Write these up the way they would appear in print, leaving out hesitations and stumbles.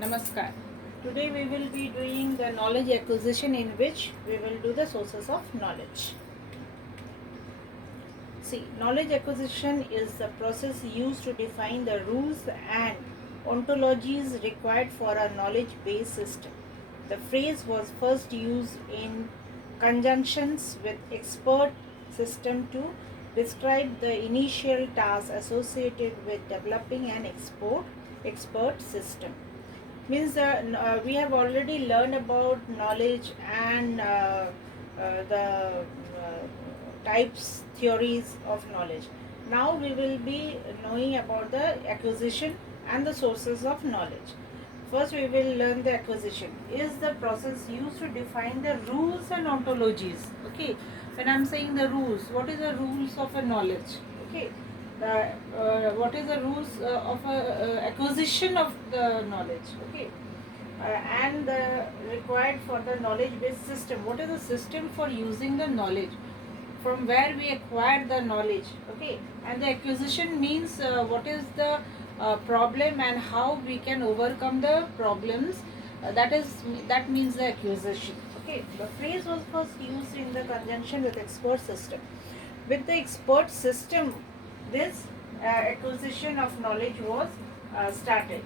Namaskar. Today we will be doing the knowledge acquisition, in which we will do the sources of knowledge. See, knowledge acquisition is the process used to define the rules and ontologies required for a knowledge based system. The phrase was first used in conjunctions with expert system to describe the initial tasks associated with developing an expert system. Means we have already learned about knowledge and the types, theories of knowledge. Now we will be knowing about the acquisition and the sources of knowledge. First we will learn the acquisition is the process used to define the rules and ontologies. Okay, when I'm saying the rules, what is the rules of a knowledge? Okay, what is the rules of a acquisition of the knowledge? Okay, and required for the knowledge based system. What is the system for using the knowledge, from where we acquire the knowledge? Okay, and the acquisition means what is the problem and how we can overcome the problems. That means the acquisition. Okay, the phrase was first used in the conjunction with expert system. With the expert system, this acquisition of knowledge was started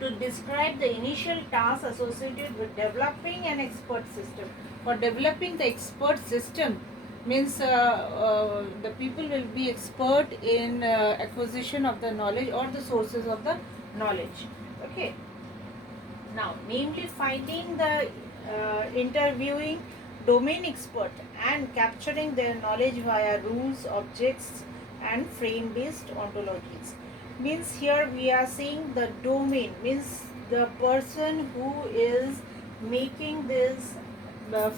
to describe the initial tasks associated with developing an expert system. For developing the expert system means the people will be expert in acquisition of the knowledge or the sources of the knowledge. Okay. Now, namely finding the interviewing domain expert and capturing their knowledge via rules, objects, and frame based ontologies. Means here we are seeing the domain, means the person who is making this,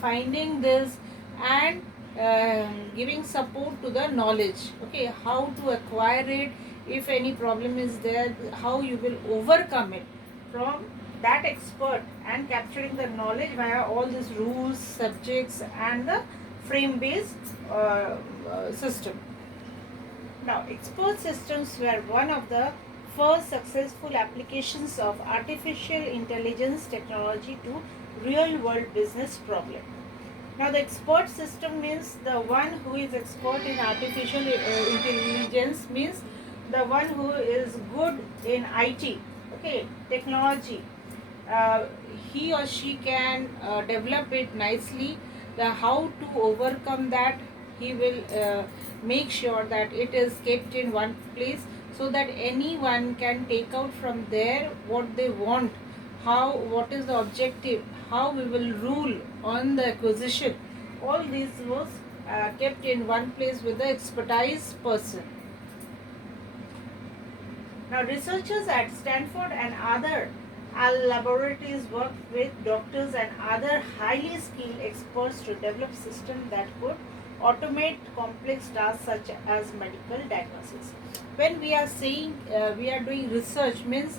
finding this, and giving support to the knowledge. Okay, how to acquire it, if any problem is there, how you will overcome it from that expert, and capturing the knowledge via all these rules, subjects, and the frame based system. Now, expert systems were one of the first successful applications of artificial intelligence technology to real world business problem. Now, the expert system means the one who is expert in artificial intelligence, means the one who is good in IT, okay, technology. He or she can develop it nicely. The how to overcome that, he will make sure that it is kept in one place, so that anyone can take out from there what they want, how, what is the objective, how we will rule on the acquisition. All these was kept in one place with the expertise person. Now, researchers at Stanford and other laboratories work with doctors and other highly skilled experts to develop systems that could automate complex tasks such as medical diagnosis. When we are saying we are doing research, means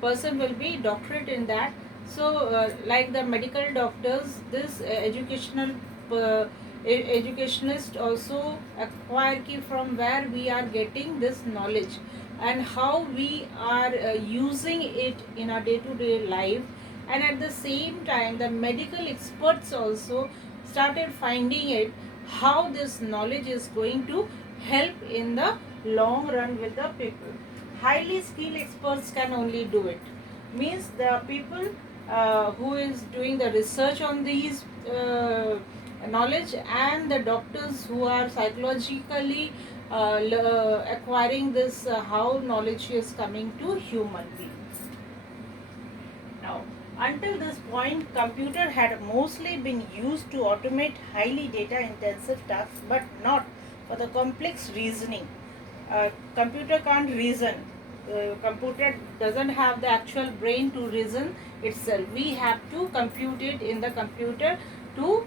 person will be doctorate in that. So like the medical doctors, this educationalist also acquire key from where we are getting this knowledge and how we are using it in our day-to-day life. And at the same time, the medical experts also started finding it, how this knowledge is going to help in the long run with the people. Highly skilled experts can only do it. Means the people who is doing the research on these knowledge, and the doctors who are psychologically acquiring this, how knowledge is coming to human beings. Now, until this point, computer had mostly been used to automate highly data intensive tasks, but not for the complex reasoning. Computer can't reason. Computer doesn't have the actual brain to reason itself. We have to compute it in the computer to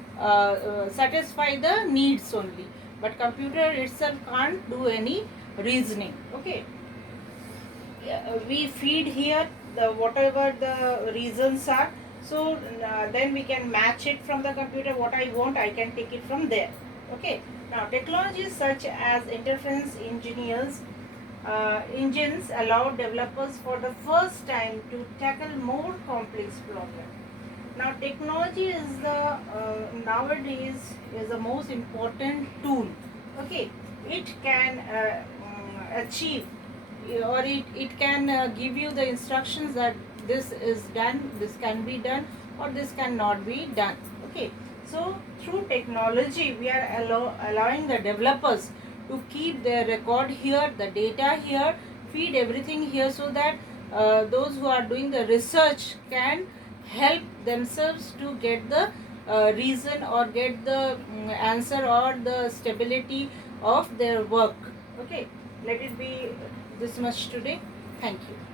satisfy the needs only, but computer itself can't do any reasoning. Okay, we feed here the whatever the reasons are, so then we can match it from the computer. What I want, I can take it from there. Okay, now technologies such as interference engineers engines allow developers for the first time to tackle more complex problems. Now, technology is the nowadays is the most important tool. Okay, it can achieve, or it can give you the instructions that this is done, this can be done, or this cannot be done. Okay, so through technology we are allowing the developers to keep their record here, the data here, feed everything here, so that those who are doing the research can help themselves to get the reason, or get the answer, or the stability of their work. Okay, let it be this much today. Thank you.